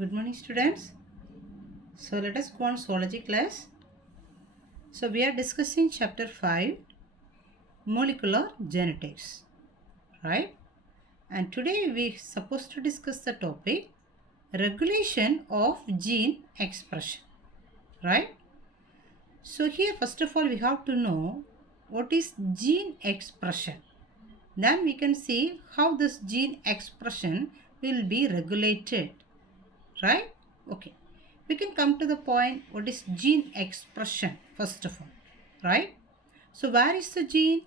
Good morning, students. So let us go on zoology class. So we are discussing chapter 5, molecular genetics, right? And today we supposed to discuss the topic regulation of gene expression, right? So here first of all we have to know what is gene expression. Then we can see how this gene expression will be regulated, right? Okay, we can come to the point what is gene expression first of all, right? So where is the gene?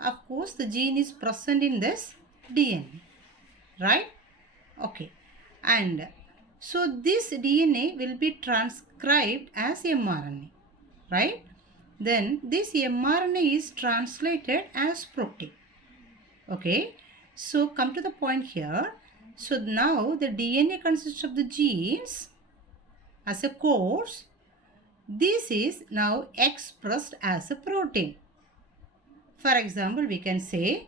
Of course the gene is present in this DNA, right? Okay, and so this DNA will be transcribed as mRNA, right? Then this mRNA is translated as protein. Okay, so come to the point here. So now the DNA consists of the genes as a course. This is now expressed as a protein. For example, we can say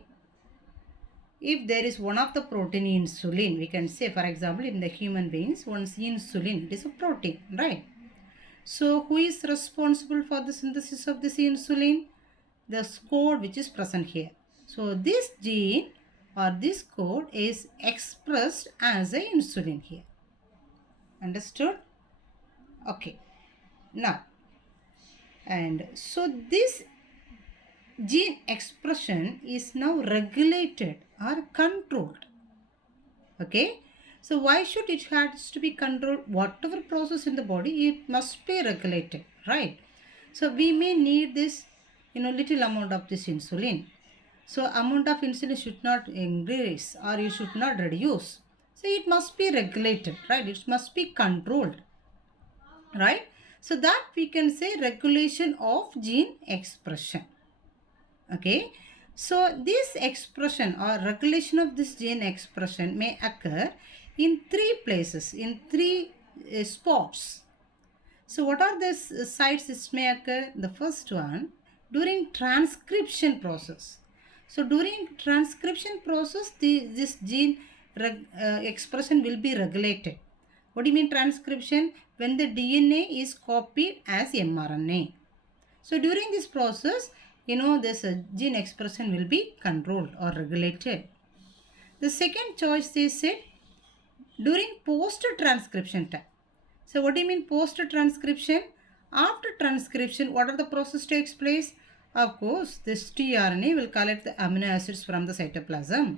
if there is one of the protein insulin, we can say for example in the human beings, one's insulin, it is a protein, right? So who is responsible for the synthesis of this insulin? The code which is present here. So this gene or this code is expressed as a insulin here. Understood? Okay. Now, and so this gene expression is now regulated or controlled. Okay, so why should it has to be controlled? Whatever process in the body, it must be regulated, right? So we may need this little amount of this insulin. So amount of insulin should not increase or you should not reduce. So it must be regulated, right? It must be controlled, right? So that we can say regulation of gene expression. Okay, so this expression or regulation of this gene expression may occur in three places, in three spots. So what are the sites this may occur? The first one, during transcription process. So during transcription process, this gene expression will be regulated. What do you mean transcription? When the DNA is copied as mRNA. So during this process, this gene expression will be controlled or regulated. The second choice is said during post-transcription time. So what do you mean post-transcription? After transcription, what are the process takes place? Of course, this tRNA will collect the amino acids from the cytoplasm.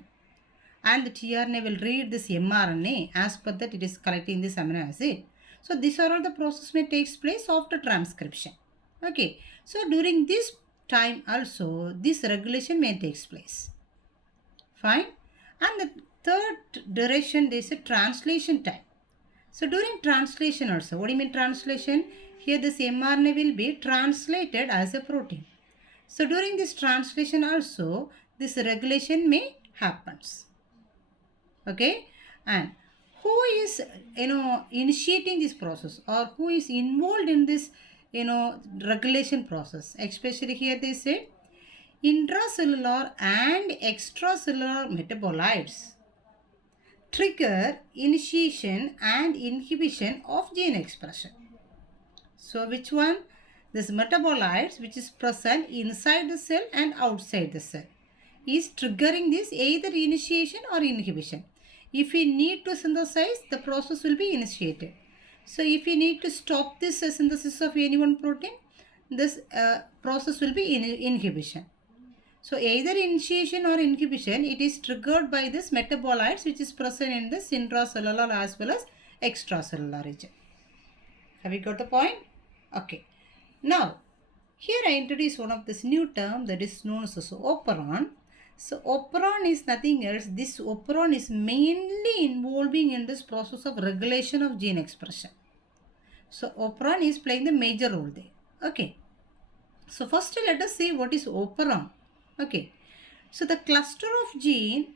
And the tRNA will read this mRNA. As per that, it is collecting this amino acid. So these are all the process may takes place after transcription. Okay, so during this time also this regulation may takes place. Fine. And the third duration there is a translation time. So during translation also, what do you mean translation? Here this mRNA will be translated as a protein. So during this translation also this regulation may happens. Okay, and who is initiating this process or who is involved in this regulation process? Especially here they say intracellular and extracellular metabolites trigger initiation and inhibition of gene expression. So which one? This metabolites which is present inside the cell and outside the cell is triggering this either initiation or inhibition. If we need to synthesize, the process will be initiated. So if we need to stop this synthesis of any one protein, this process will be inhibition. So either initiation or inhibition, it is triggered by this metabolites which is present in this intracellular as well as extracellular region. Have you got the point? Okay. Now, here I introduce one of this new term that is known as operon. So operon is nothing else. This operon is mainly involving in this process of regulation of gene expression. So operon is playing the major role there. Okay. So first let us see what is operon. Okay. So the cluster of gene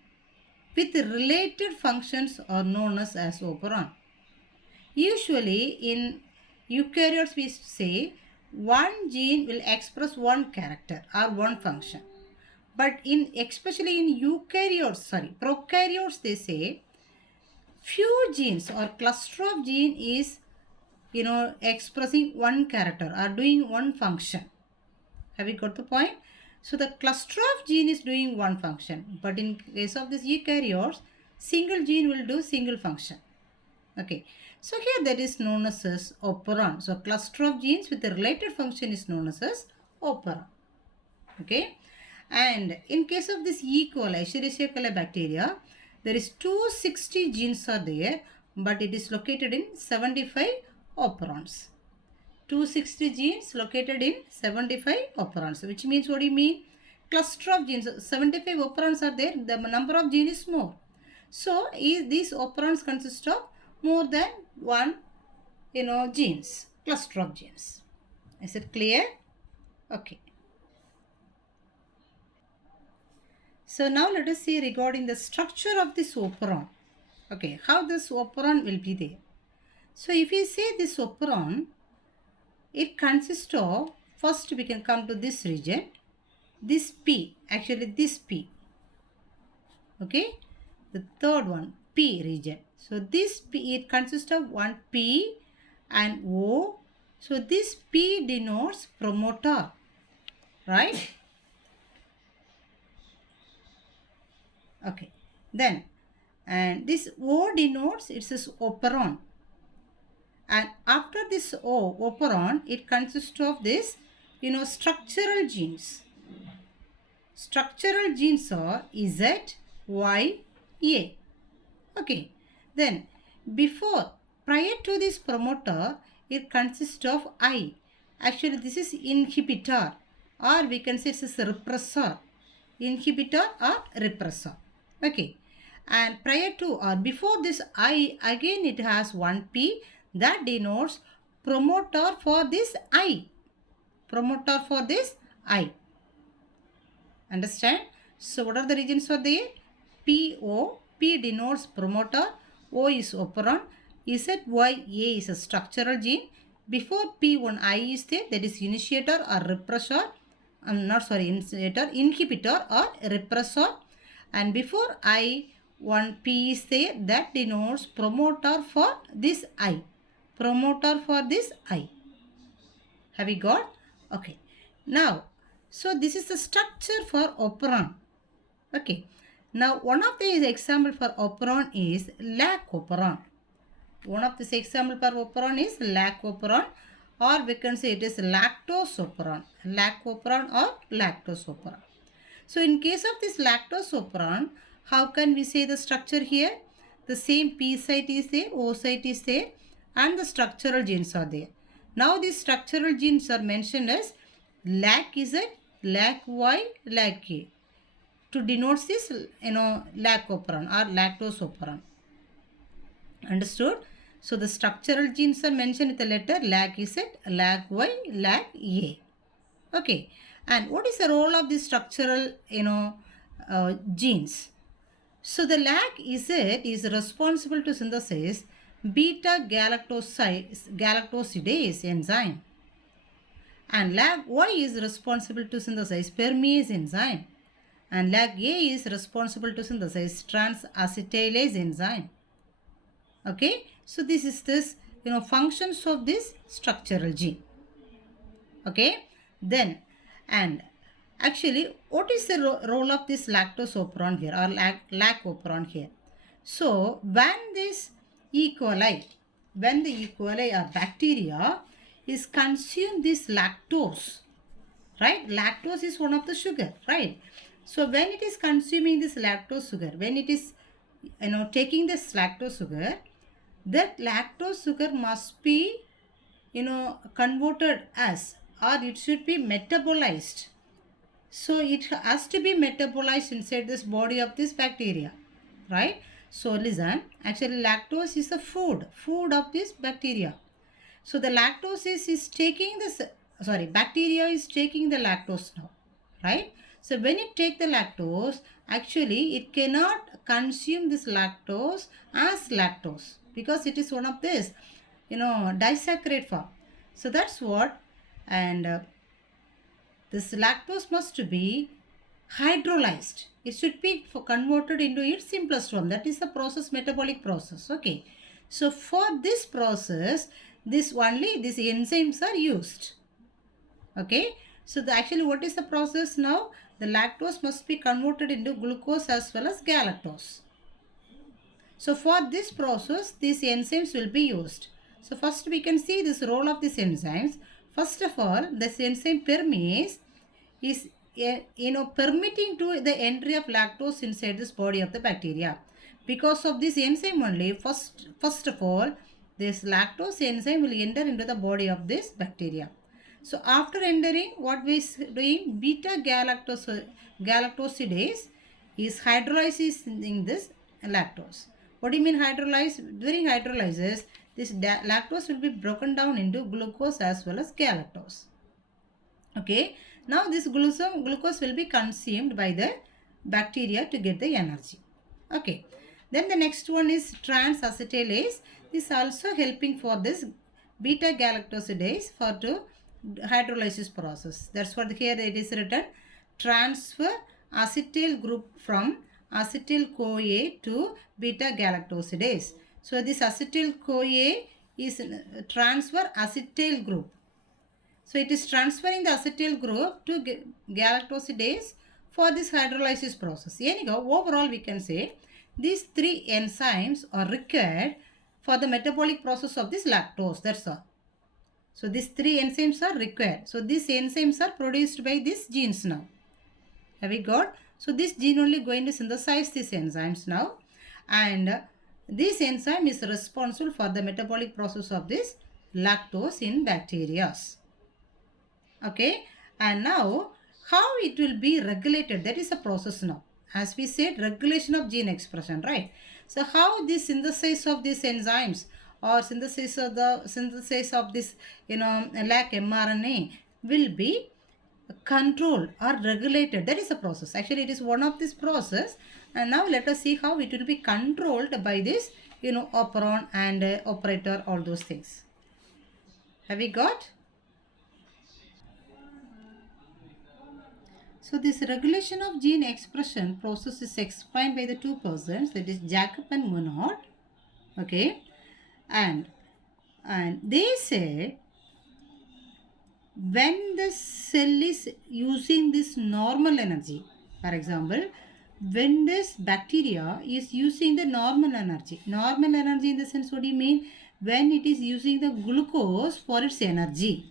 with related functions are known as operon. Usually in eukaryotes we say one gene will express one character or one function. But especially in prokaryotes they say few genes or cluster of gene is, expressing one character or doing one function. Have you got the point? So the cluster of gene is doing one function, but in case of this eukaryotes, single gene will do single function. Okay, so here that is known as operon. So cluster of genes with a related function is known as operon. Okay, and in case of this E. coli, Escherichia coli bacteria, there is 260 genes are there, but it is located in 75 operons. 260 genes located in 75 operons, which means, what do you mean? Cluster of genes, 75 operons are there, the number of genes is more. So these operons consist of more than one, genes, cluster of genes. Is it clear? Okay. So now let us see regarding the structure of this operon. Okay, how this operon will be there. So if you say this operon, it consists of, first we can come to this region, this P, actually this P. Okay, the third one, P region. So this P, it consists of one P and O. So this P denotes promoter, right? Okay, then, and this O denotes, it says operon. And after this O, operon, it consists of this, structural genes. Structural genes are Z, Y, A. Okay, then prior to this promoter, it consists of I. Actually, this is inhibitor, or we can say it is a repressor. Inhibitor or repressor. Okay, and prior to or before this I, again it has one P that denotes promoter for this I. Promoter for this I. Understand? So what are the regions for there? P, O. P denotes promoter, O is operon, Z, Y, A is a structural gene. Before P, one I is there, that is initiator or repressor. Inhibitor or repressor. And before I, one P is there, that denotes promoter for this I. Promoter for this I. Have you got? Okay. Now, so this is the structure for operon. Okay. Now, one of the example for operon is lac operon. One of the example for operon is lac operon, or we can say it is lactose operon. Lac operon or lactose operon. So, in case of this lactose operon, how can we say the structure here? The same P site is there, O site is there, and the structural genes are there. Now, these structural genes are mentioned as lac Z, lac Y, lac A to denote this, lac operon or lactose operon. Understood? So, the structural genes are mentioned with the letter lac Z, lac Y, lac A. Okay. And what is the role of the structural, genes? So, the lac Z is responsible to synthesize beta galactosidase enzyme. And lac Y is responsible to synthesize permease enzyme. And lac A is responsible to synthesize trans-acetylase enzyme. Okay. So, this is this, functions of this structural gene. Okay. Then, and actually, what is the role of this lactose operon here or lac operon here? So, when this E. coli, when the E. coli or bacteria is consume this lactose, right? Lactose is one of the sugar, right? So, when it is consuming this lactose sugar, when it is, taking this lactose sugar, that lactose sugar must be, converted as, or it should be metabolized. So, it has to be metabolized inside this body of this bacteria, right? So, listen, actually lactose is the food of this bacteria. So, the lactose is taking this, bacteria is taking the lactose now, right? So, when it take the lactose, actually it cannot consume this lactose as lactose because it is one of this, disaccharide form. So, that's what, and this lactose must be hydrolyzed. It should be converted into its simplest form. That is the process, metabolic process. Okay. So for this process, these enzymes are used. Okay, so actually what is the process now? The lactose must be converted into glucose as well as galactose. So for this process, these enzymes will be used. So first we can see this role of these enzymes. First of all, this enzyme permease is permitting to the entry of lactose inside this body of the bacteria. Because of this enzyme only, first of all, this lactose enzyme will enter into the body of this bacteria. So after entering, what we is doing, beta galactosidase is hydrolyzing this lactose. What do you mean hydrolyze? During hydrolysis, this lactose will be broken down into glucose as well as galactose. Okay, now this glucose will be consumed by the bacteria to get the energy. Okay, then the next one is trans-acetylase. This is also helping for this beta galactosidase for to hydrolysis process. That's what here it is written, transfer acetyl group from acetyl-CoA to beta galactosidase. So this acetyl-CoA is transfer acetyl group. So it is transferring the acetyl group to galactosidase for this hydrolysis process. Anyhow, overall we can say these three enzymes are required for the metabolic process of this lactose. That's all. So these three enzymes are required. So these enzymes are produced by these genes now. Have we got? So this gene only going to synthesize these enzymes now. And this enzyme is responsible for the metabolic process of this lactose in bacteria. Okay, and now how it will be regulated, that is a process now. As we said, regulation of gene expression, right? So how this synthesis of these enzymes or synthesis of this lac mRNA will be controlled or regulated, that is a process. Actually it is one of this process, and now let us see how it will be controlled by this operon and operator, all those things. Have we got? So this regulation of gene expression process is explained by the two persons, that is Jacob and Monod. Okay, and they say when the cell is using this normal energy, for example, when this bacteria is using the normal energy in the sense, what do you mean? When it is using the glucose for its energy.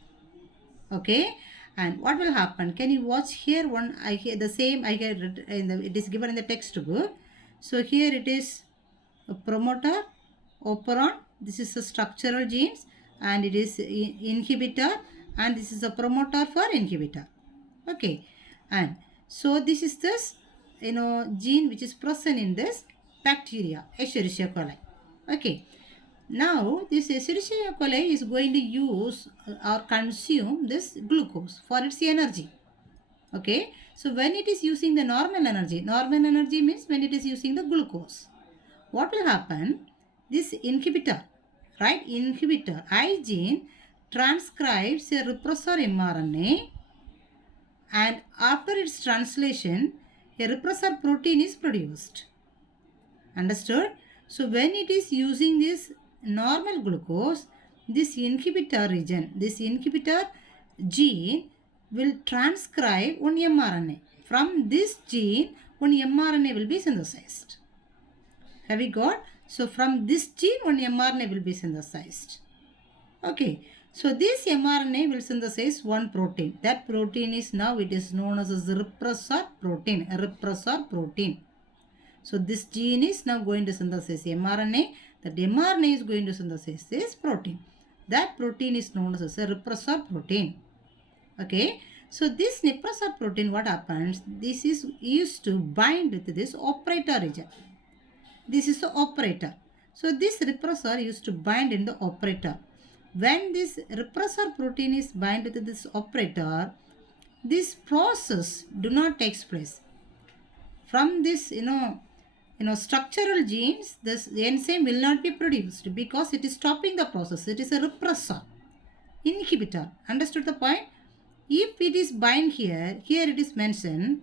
Okay, and what will happen? Can you watch here? The same I get it is given in the textbook. So here it is a promoter, operon. This is a structural genes, and it is inhibitor, and this is a promoter for inhibitor. Okay, and so this is this gene which is present in this bacteria, Escherichia coli. Okay. Now, this Escherichia coli is going to use or consume this glucose for its energy. Okay. So, when it is using the normal energy means when it is using the glucose. What will happen? This inhibitor, right? Inhibitor, I gene transcribes a repressor mRNA, and after its translation, a repressor protein is produced. Understood? So, when it is using this normal glucose, this inhibitor gene will transcribe one mRNA. From this gene, one mRNA will be synthesized. Have we got? So, from this gene, one mRNA will be synthesized. Okay. So, this mRNA will synthesize one protein. That protein is now, it is known as a repressor protein. So, this gene is now going to synthesize mRNA. That mRNA is going to synthesize this protein. That protein is known as a repressor protein. Okay. So, this repressor protein, what happens? This is used to bind with this operator region. This is the operator. So, this repressor used to bind in the operator. When this repressor protein is bind with this operator, this process do not take place. From this, structural genes, this enzyme will not be produced because it is stopping the process. It is a repressor, inhibitor. Understood the point? If it is bind here it is mentioned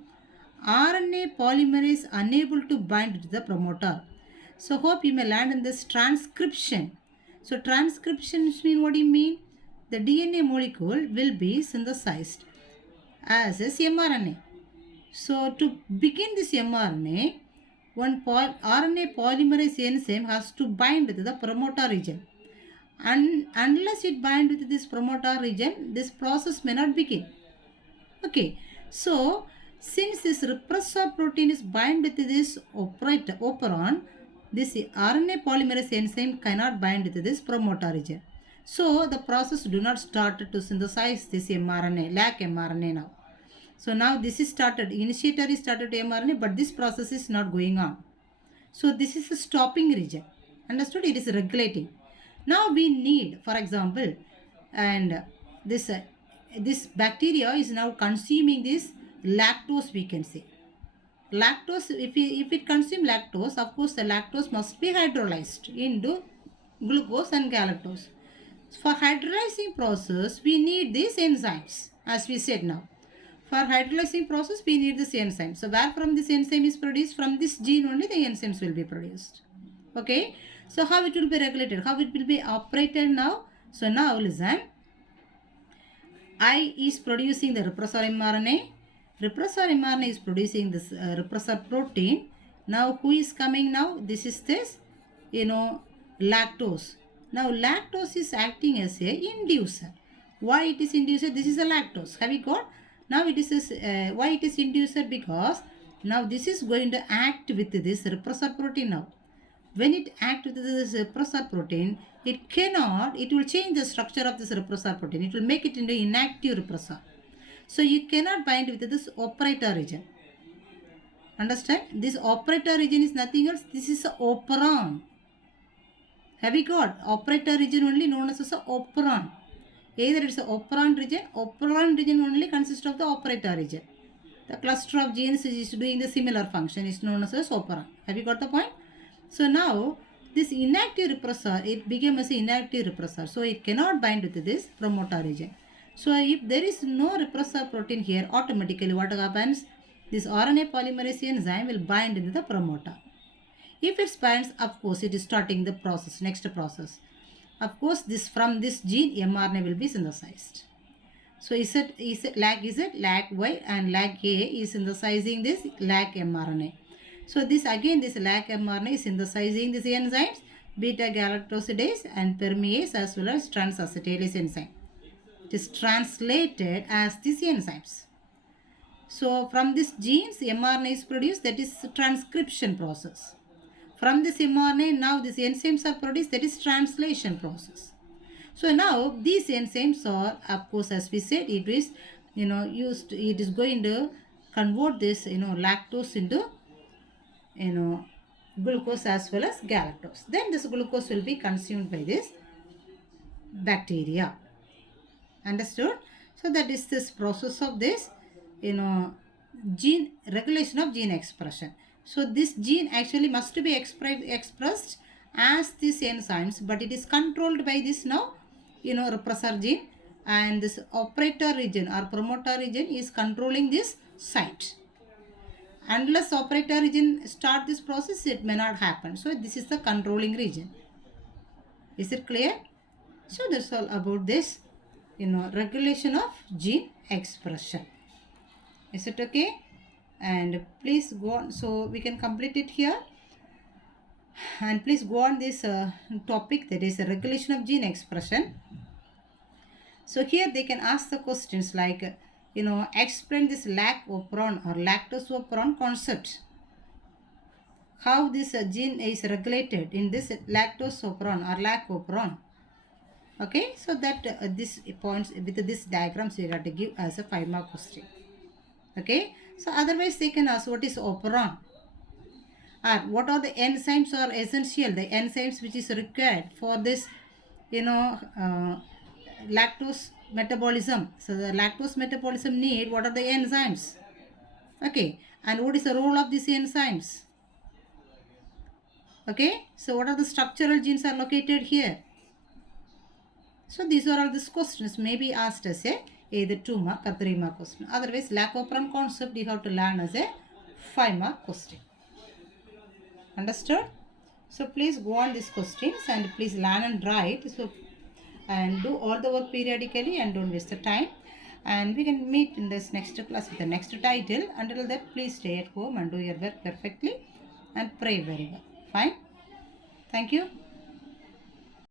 RNA polymerase unable to bind to the promoter. So hope you may learn in this transcription. So transcription mean what do you mean? The DNA molecule will be synthesized as a mRNA. So to begin this mRNA, one RNA polymerase enzyme has to bind with the promoter region. And unless it binds with this promoter region, this process may not begin. Okay, so since this repressor protein is bind with this operon, this RNA polymerase enzyme cannot bind with this promoter region. So the process do not start to synthesize this mRNA, lac mRNA now. So now this is started, initiator is started mRNA, but this process is not going on. So this is a stopping region. Understood? It is regulating. Now we need, for example, and this bacteria is now consuming this lactose, we can say. Lactose, if it consumes lactose, of course the lactose must be hydrolyzed into glucose and galactose. For hydrolyzing process, we need these enzymes, as we said now. For hydrolyzing process, we need this enzyme. So where from this enzyme is produced? From this gene only the enzymes will be produced. Okay. So how it will be regulated? How it will be operated now? So now listen. I is producing the repressor mRNA. Repressor mRNA is producing this repressor protein. Now who is coming now? This is this, lactose. Now lactose is acting as a inducer. Why it is inducer? This is a lactose. Have you got? Now it is why it is inducer? Because now this is going to act with this repressor protein now. When it acts with this repressor protein, it will change the structure of this repressor protein. It will make it into inactive repressor. So you cannot bind with this operator region. Understand? This operator region is nothing else. This is a operon. Have you got? Operator region only known as a operon. Either it's an operon region only consists of the operator region. The cluster of genes is doing the similar function is known as operon. Have you got the point? So now this inactive repressor, it became as an inactive repressor. So it cannot bind with this promoter region. So if there is no repressor protein here, automatically what happens? This RNA polymerase enzyme will bind into the promoter. If it binds, of course, it is starting the process, next process. Of course, from this gene, mRNA will be synthesized. So LAC Y and LAC A is synthesizing this LAC mRNA. So this LAC mRNA is synthesizing these enzymes, beta galactosidase and permease as well as transacetylase enzyme. It is translated as these enzymes. So from these genes, mRNA is produced, that is transcription process. From this mRNA, now these enzymes are produced, that is translation process. So now these enzymes are, of course, as we said, it is used. It is going to convert this lactose into glucose as well as galactose. Then this glucose will be consumed by this bacteria. Understood? So that is this process of this gene regulation of gene expression. So this gene actually must be expressed as these enzymes, but it is controlled by this now repressor gene, and this operator region or promoter region is controlling this site. Unless operator region start this process, it may not happen. So this is the controlling region. Is it clear? So that's all about this regulation of gene expression. Is it okay? And please go on, so we can complete it here. And please go on this topic, that is a regulation of gene expression. So here they can ask the questions like, explain this lac operon or lactose operon concept. How this gene is regulated in this lactose operon or lac operon. Okay, so that this points with this diagrams we have to give as a 5-mark question. Okay, so otherwise they can ask what is operon, or what are the enzymes are essential, the enzymes which is required for this lactose metabolism. So the lactose metabolism need, what are the enzymes? Okay, and what is the role of these enzymes? Okay, so what are the structural genes are located here? So these are all these questions may be asked as a either 2-mark or 3-mark question. Otherwise, lac operon concept you have to learn as a 5-mark question. Understood? So please go on these questions and please learn and write. So and do all the work periodically and don't waste the time. And we can meet in this next class with the next title. Until that, please stay at home and do your work perfectly and pray very well. Fine. Thank you.